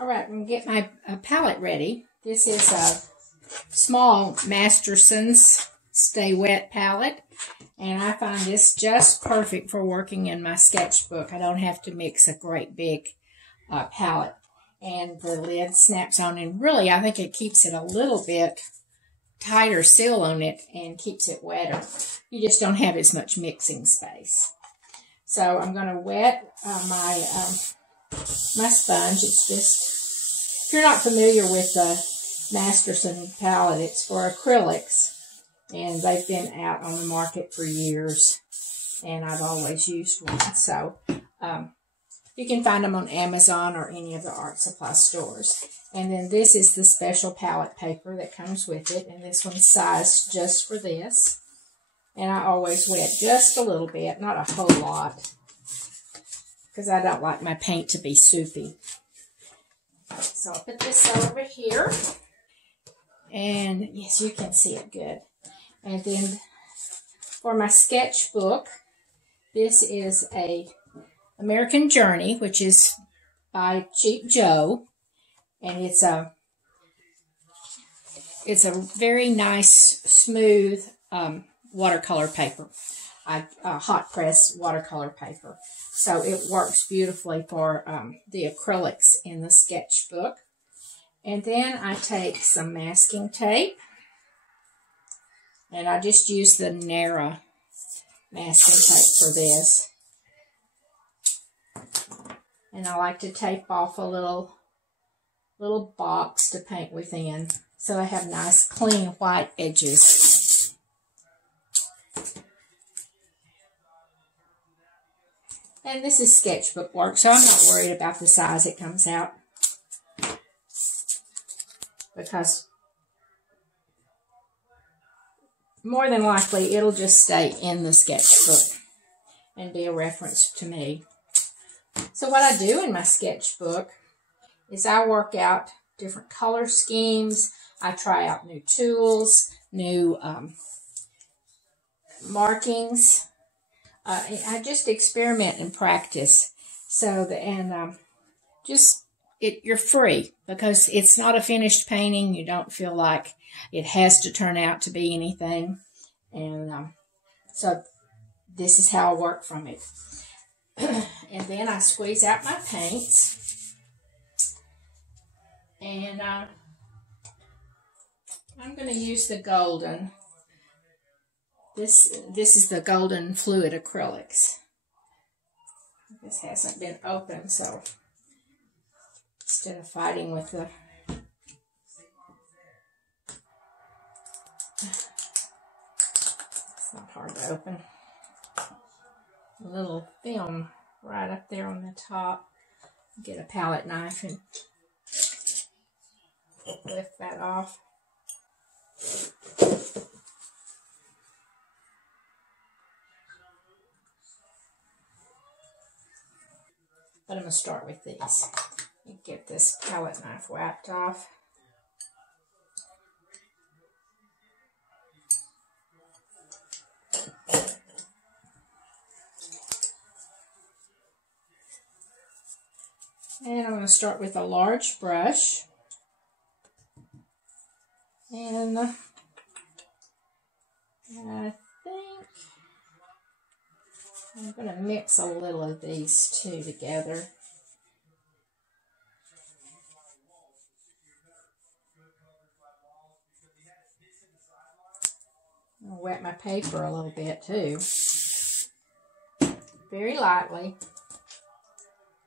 Alright, I'm going to get my palette ready. This is a small Masterson's Stay Wet palette. And I find this just perfect for working in my sketchbook. I don't have to mix a great big palette. And the lid snaps on. And really, I think it keeps it a little bit tighter seal on it and keeps it wetter. You just don't have as much mixing space. So I'm going to wet my sponge. It's just, if you're not familiar with the Masterson palette, it's for acrylics. And they've been out on the market for years. And I've always used one. So you can find them on Amazon or any of the art supply stores. And then this is the special palette paper that comes with it. And this one's sized just for this. And I always wet just a little bit, not a whole lot, because I don't like my paint to be soupy. So I'll put this over here. And yes, you can see it good. And then for my sketchbook, this is a American Journey, which is by Cheap Joe. And it's a very nice, smooth watercolor paper, hot press watercolor paper. So it works beautifully for the acrylics in the sketchbook. And then I take some masking tape, and I just use the Nara masking tape for this. And I like to tape off a little box to paint within, so I have nice clean white edges. And this is sketchbook work, so I'm not worried about the size it comes out, because more than likely it'll just stay in the sketchbook and be a reference to me. So what I do in my sketchbook is I work out different color schemes. I try out new tools, new markings. I just experiment and practice. So you're free, because it's not a finished painting. You don't feel like it has to turn out to be anything. And so this is how I work from it. And then I squeeze out my paints. And I'm going to use the golden. This is the golden fluid acrylics. This hasn't been opened, so instead of fighting with the it's not hard to open. A little film right up there on the top. Get a palette knife and lift that off. But I'm going to start with these. Get this palette knife whacked off. And I'm going to start with a large brush. And I think I'm going to mix a little of these two together. I'll wet my paper a little bit too. Very lightly.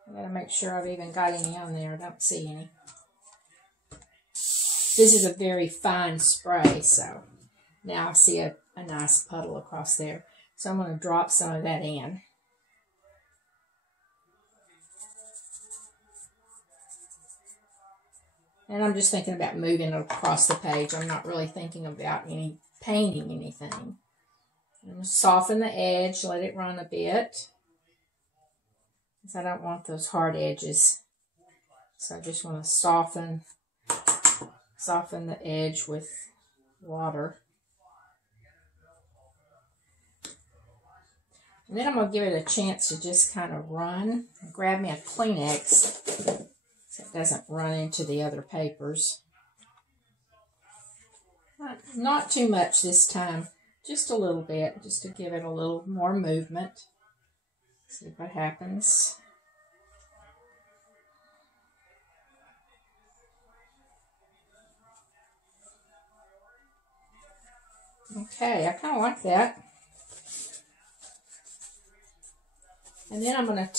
I gotta make sure I've even got any on there. I don't see any. This is a very fine spray, so now I see a nice puddle across there. So I'm going to drop some of that in. And I'm just thinking about moving it across the page. I'm not really thinking about painting anything. I'm going to soften the edge, let it run a bit, because I don't want those hard edges. So I just want to soften the edge with water. And then I'm going to give it a chance to just kind of run. Grab me a Kleenex. So doesn't run into the other papers. Not too much this time, just a little bit, just to give it a little more movement. See what happens. Okay, I kind of like that. And then I'm going to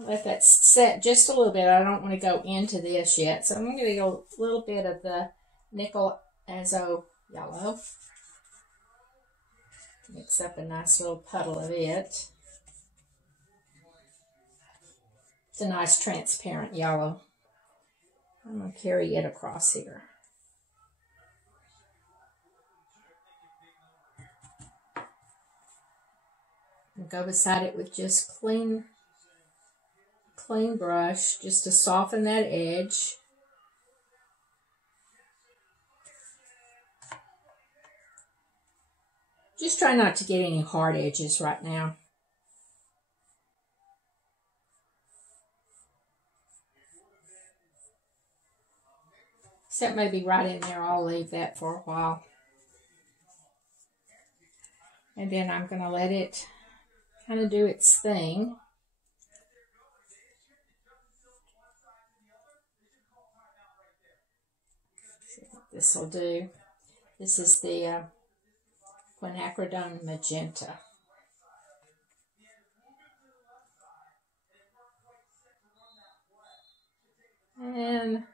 let that set just a little bit. I don't want to go into this yet, so I'm going to go a little bit of the nickel azo yellow. Mix up a nice little puddle of it. It's a nice transparent yellow. I'm going to carry it across here. And go beside it with just clean brush, just to soften that edge. Just try not to get any hard edges right now. Except maybe right in there, I'll leave that for a while. And then I'm going to let it kind of do its thing. See what this will do. This is the quinacridone magenta. And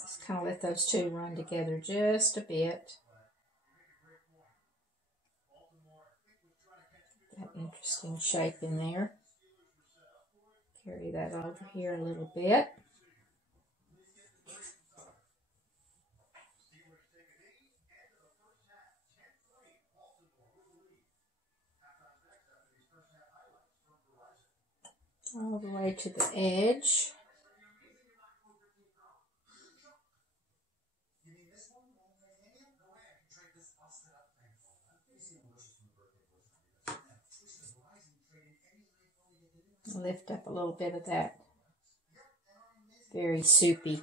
just kind of let those two run together just a bit. That interesting shape in there. Carry that over here a little bit. All the way to the edge. Lift up a little bit of that. Very soupy.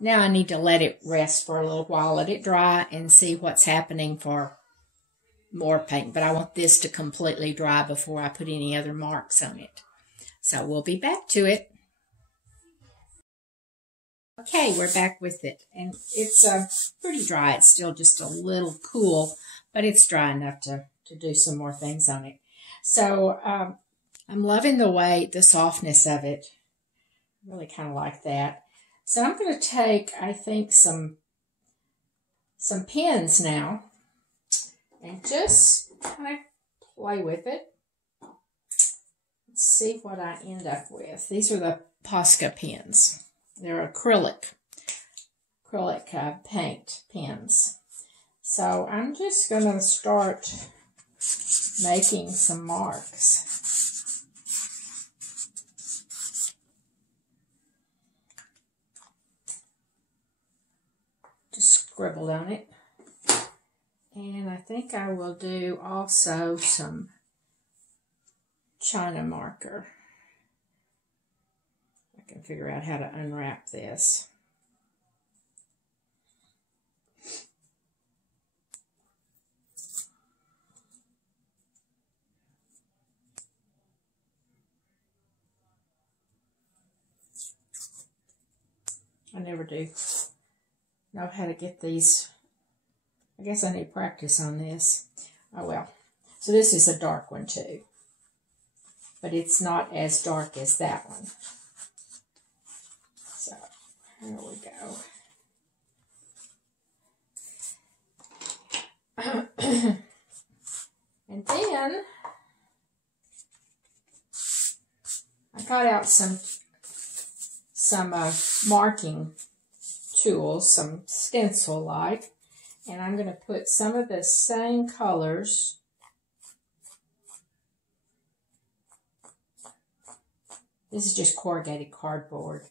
Now I need to let it rest for a little while, let it dry, and see what's happening for more paint. But I want this to completely dry before I put any other marks on it. So we'll be back to it. Okay, we're back with it. And it's pretty dry. It's still just a little cool, but it's dry enough to do some more things on it. So I'm loving the softness of it. Really kind of like that. So I'm going to take, I think, some pens now and just kind of play with it. Let's see what I end up with. These are the Posca pens. They're acrylic paint pens. So I'm just going to start making some marks. Just scribble on it. And I think I will do also some China marker. I can figure out how to unwrap this. I never do know how to get these. I guess I need practice on this. Oh well. So this is a dark one too. But it's not as dark as that one. So there we go. And then I got out some marking tools, some stencil like, and I'm going to put some of the same colors This is just corrugated cardboard.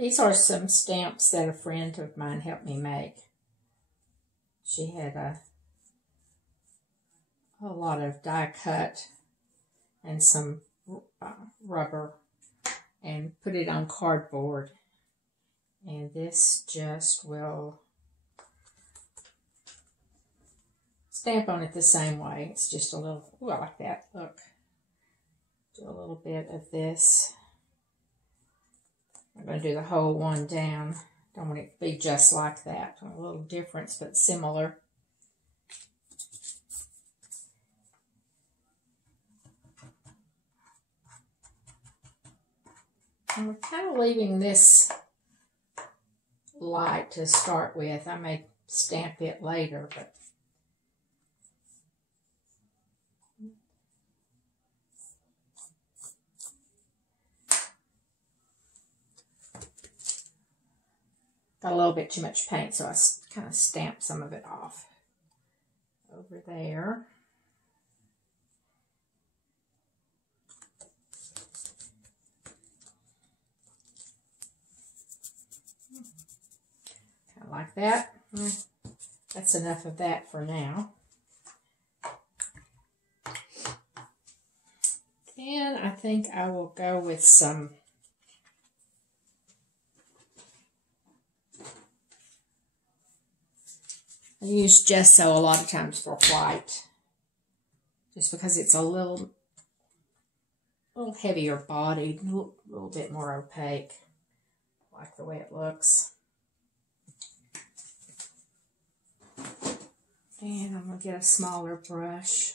These are some stamps that a friend of mine helped me make. She had a lot of die cut and some rubber and put it on cardboard. And this just will stamp on it the same way. It's just a little, ooh, I like that. Look. Do a little bit of this. I'm going to do the whole one down. Don't want it to be just like that. A little difference, but similar. I'm kind of leaving this light to start with. I may stamp it later, but got a little bit too much paint, so I kind of stamped some of it off over there. Kind of like that. That's enough of that for now. Then I think I will go with some I use gesso a lot of times for white, just because it's a little heavier bodied, a little bit more opaque. I like the way it looks. And I'm going to get a smaller brush.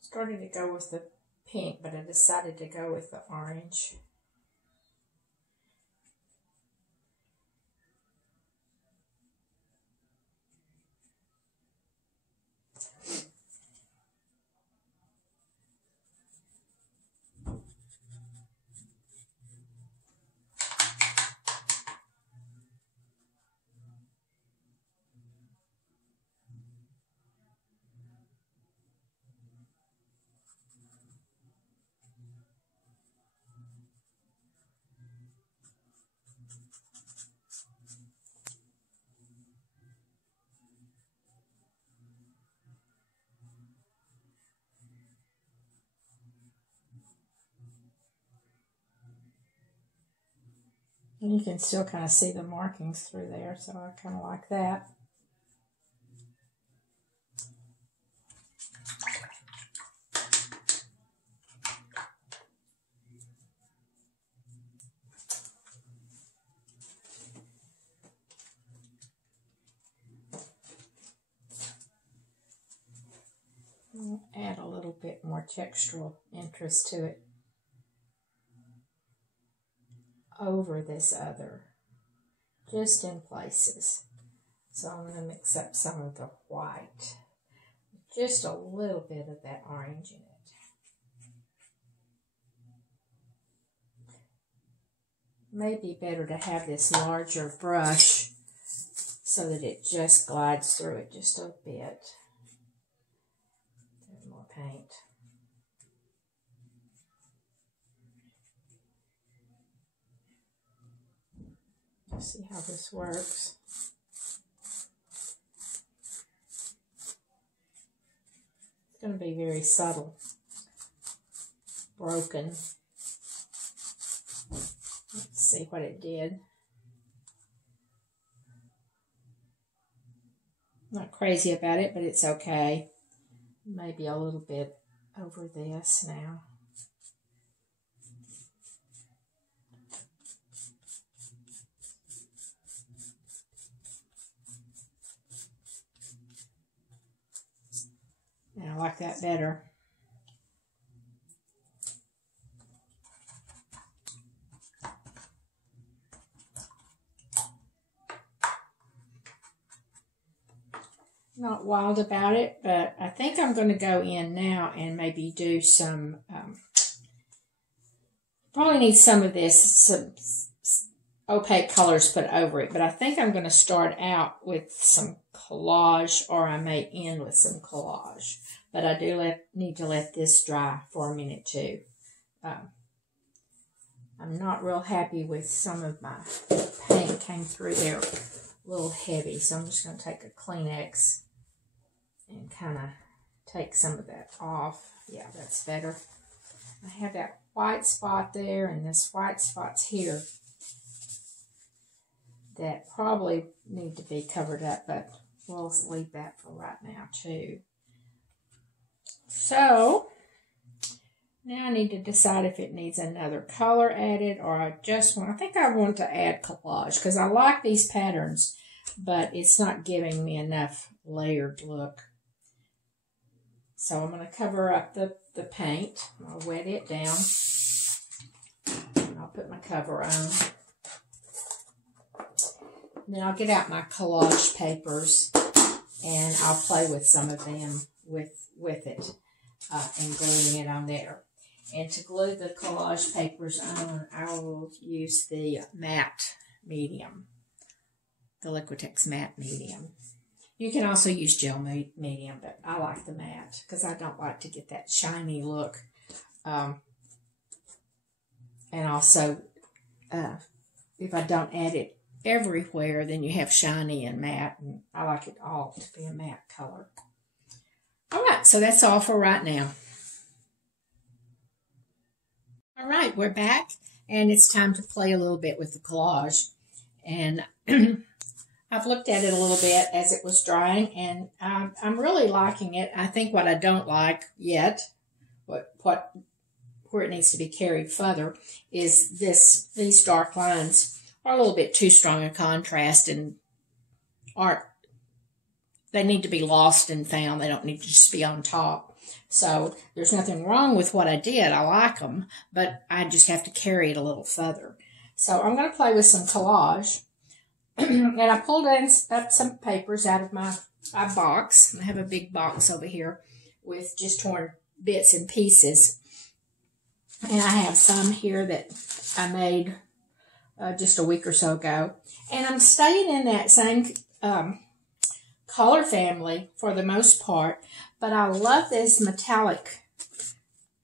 Started to go with the pink, but I decided to go with the orange. And you can still kind of see the markings through there, so I kind of like that. I'll add a little bit more textural interest to it over this other, just in places. So I'm going to mix up some of the white, just a little bit of that orange in it. Maybe better to have this larger brush so that it just glides through it just a bit. There's more paint. Let's see how this works. It's going to be very subtle, broken. Let's see what it did. Not crazy about it, but it's okay. Maybe a little bit over this now. And I like that better. Not wild about it, but I think I'm going to go in now and maybe do some, probably need some of this, some opaque colors put over it. But I think I'm going to start out with some collage, or I may end with some collage. But I do need to let this dry for a minute too. I'm not real happy with some of my paint came through there a little heavy. So I'm just going to take a Kleenex and kind of take some of that off. Yeah, that's better. I have that white spot there and this white spot's here that probably need to be covered up, but we'll leave that for right now too. So now I need to decide if it needs another color added, or I think I want to add collage because I like these patterns, but it's not giving me enough layered look. So I'm going to cover up the paint. I'll wet it down. And I'll put my cover on. Then I'll get out my collage papers and I'll play with some of them with it and gluing it on there. And to glue the collage papers on, I will use the matte medium, the Liquitex matte medium. You can also use gel medium, but I like the matte because I don't like to get that shiny look. And also, if I don't add it everywhere, then you have shiny and matte, and I like it all to be a matte color. All right, so that's all for right now. All right, we're back, and it's time to play a little bit with the collage. And I've looked at it a little bit as it was drying, and I'm really liking it. I think what I don't like yet, where it needs to be carried further, is these dark lines are a little bit too strong a contrast and they need to be lost and found. They don't need to just be on top. So there's nothing wrong with what I did. I like them, but I just have to carry it a little further. So I'm going to play with some collage. And I pulled up some papers out of my box. I have a big box over here with just torn bits and pieces. And I have some here that I made just a week or so ago. And I'm staying in that same color family for the most part. But I love this metallic.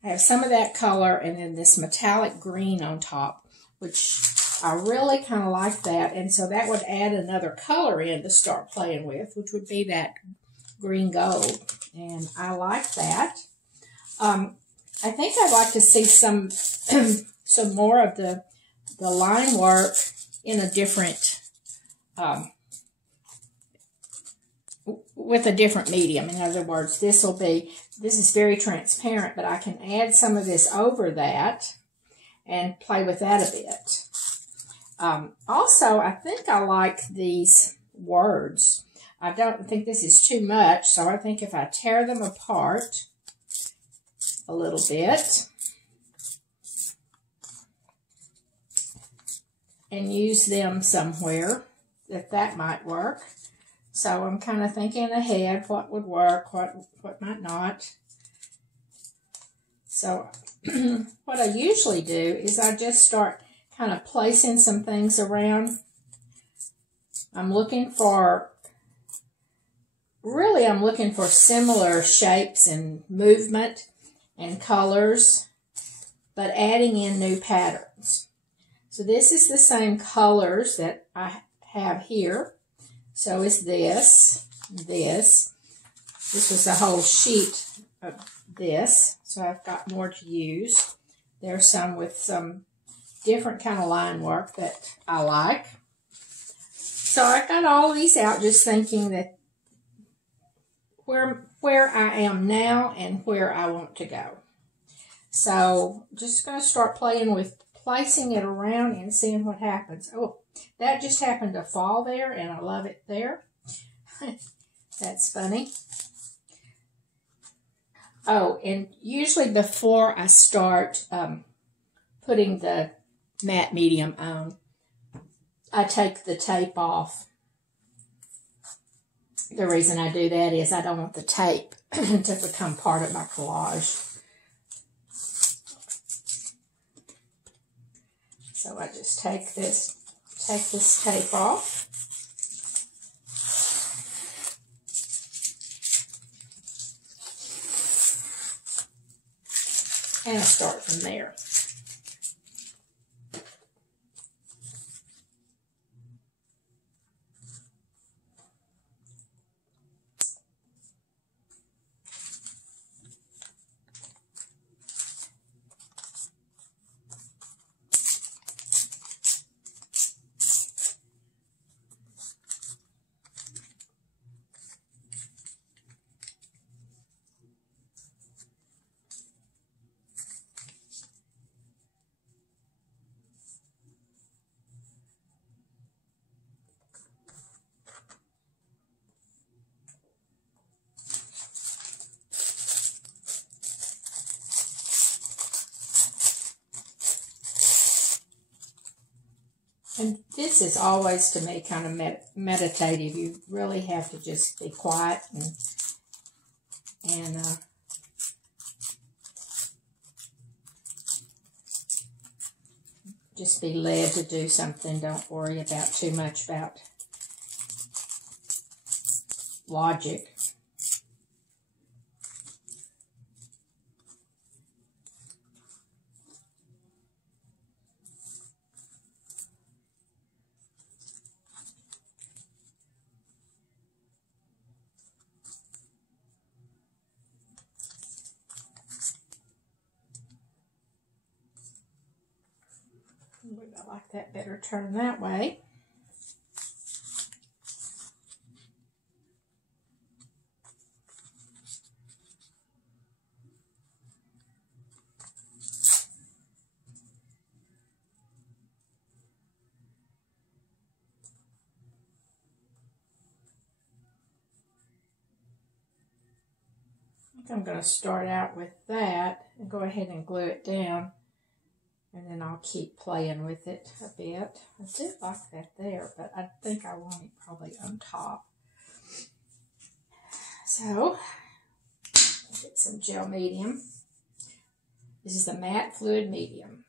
I have some of that color and then this metallic green on top, which I really kind of like that, and so that would add another color in to start playing with, which would be that green gold, and I like that. I think I'd like to see some more of the line work in a different, with a different medium. In other words, this is very transparent, but I can add some of this over that and play with that a bit. Also, I think I like these words. I don't think this is too much, so I think if I tear them apart a little bit and use them somewhere, that might work. So I'm kind of thinking ahead, what would work, what might not. So what I usually do is I just start kind of placing some things around. I'm looking for similar shapes and movement and colors, but adding in new patterns. So this is the same colors that I have here. So is this. This was a whole sheet of this, so I've got more to use. There's some with some different kind of line work that I like. So I got all these out just thinking that where I am now and where I want to go. So just going to start playing with placing it around and seeing what happens. Oh, that just happened to fall there, and I love it there. That's funny. Oh, and usually before I start putting the matte medium on, I take the tape off. The reason I do that is I don't want the tape to become part of my collage. So I just take this take this tape off. And start from there. And this is always, to me, kind of meditative. You really have to just be quiet and just be led to do something. Don't worry about too much about logic. I like that better turn that way. I think I'm going to start out with that and go ahead and glue it down. And then I'll keep playing with it a bit. I do like that there, but I think I want it probably on top. So, get some gel medium. This is the matte fluid medium.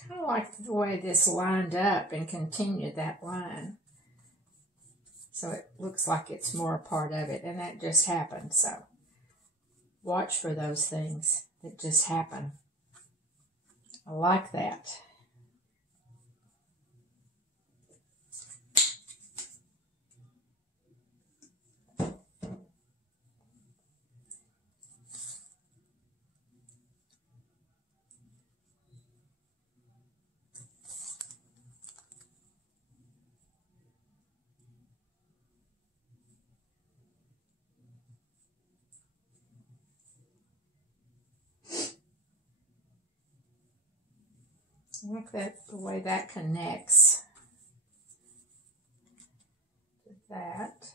I kind of like the way this lined up and continued that line. So it looks like it's more a part of it, and that just happened. So watch for those things that just happen. I like that. Look at the way that connects to that.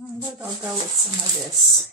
I think I'll go with some of this.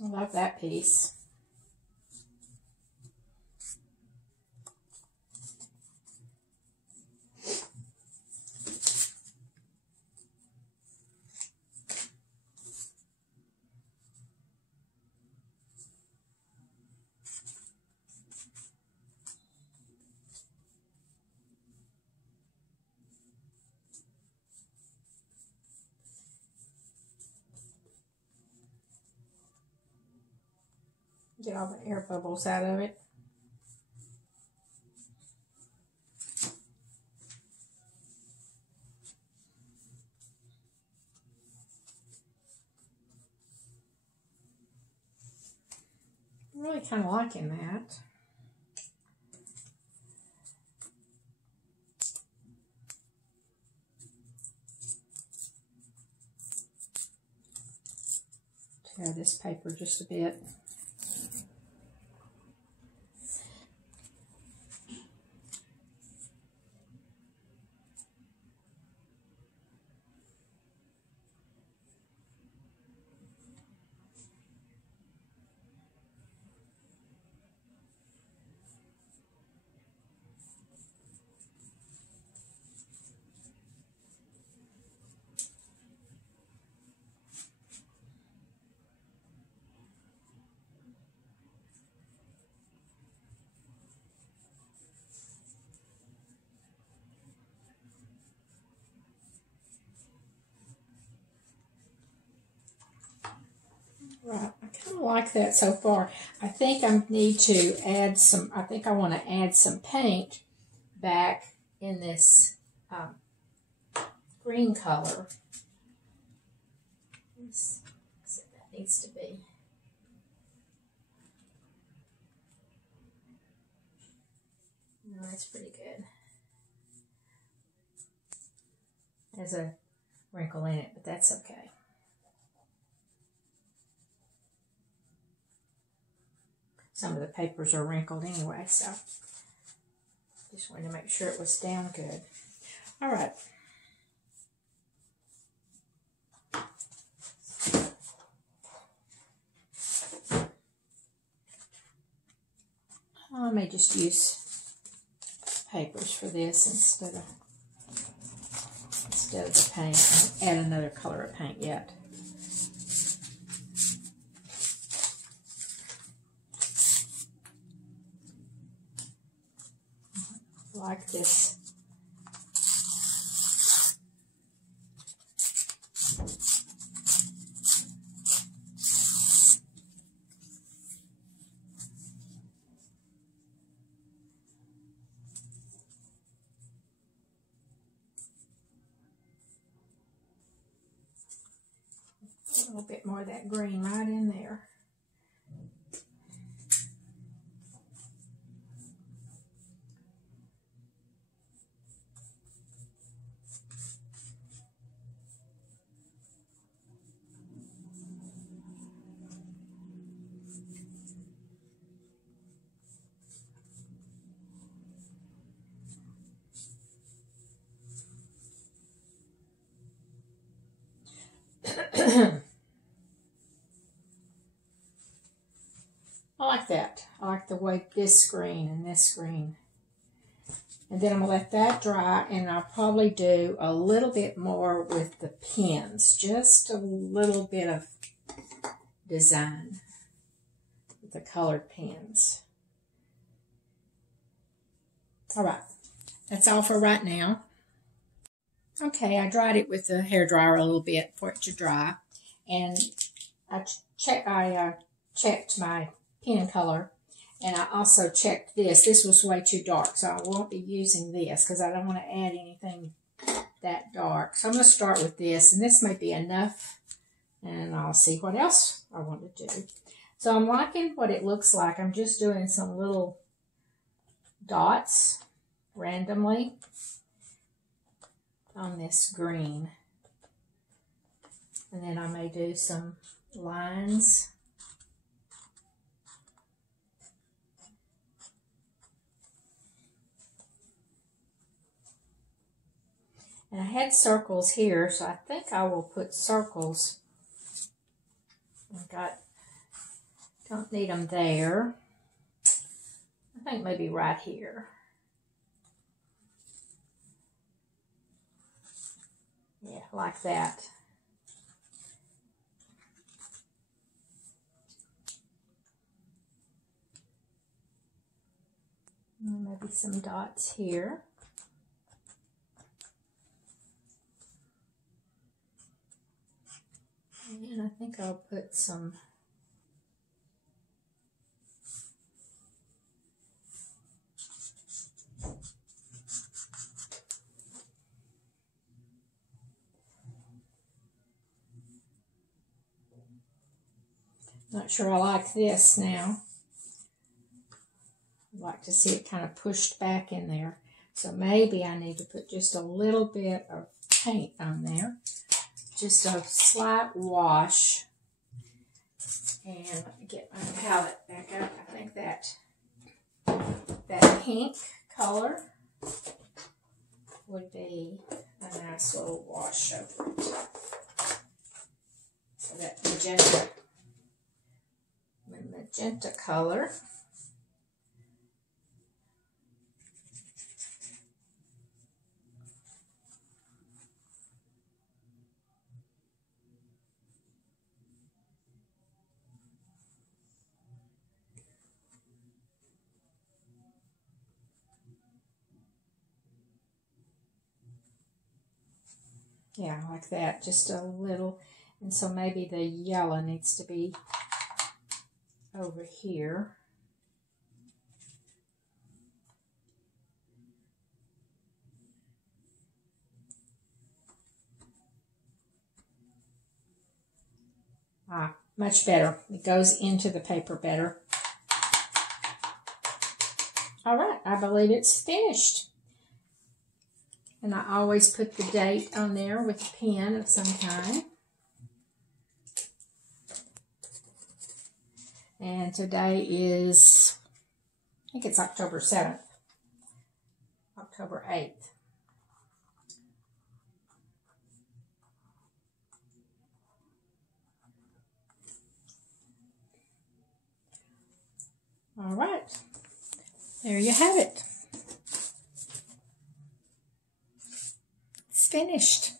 I love that piece. Get all the air bubbles out of it. I'm really kind of liking that. Tear this paper just a bit. Right, I kind of like that so far. I think I need to add some, I think I want to add some paint back in this green color. Let's see what that needs to be. No, that's pretty good. There's a wrinkle in it, but that's okay. Some of the papers are wrinkled anyway, so just wanted to make sure it was down good. All right. I may just use papers for this instead of the paint. I won't add another color of paint yet. Like this. A little bit more of that green right in there. like that. I like the way this green and this green. And then I'm going to let that dry, and I'll probably do a little bit more with the pens. Just a little bit of design with the colored pens. All right, that's all for right now. Okay, I dried it with the hairdryer a little bit for it to dry, and I checked my pen color, and I also checked this. This was way too dark, so I won't be using this because I don't want to add anything that dark. So I'm going to start with this, and this may be enough, and I'll see what else I want to do. So I'm liking what it looks like. I'm just doing some little dots randomly on this green. And then I may do some lines. And I had circles here, so I think I will put circles. Don't need them there. I think maybe right here. Yeah, like that. And maybe some dots here. And I think I'll put some not sure I like this now. I'd like to see it kind of pushed back in there. So maybe I need to put just a little bit of paint on there. Just a slight wash. And let me get my palette back up. I think that pink color would be a nice little wash over it. So that magenta color. Yeah, like that, just a little. And so maybe the yellow needs to be over here. Ah, much better. It goes into the paper better. All right, I believe it's finished. And I always put the date on there with a pen of some kind. And today is, I think it's October 7th, October 8th. All right, there you have it. It's finished.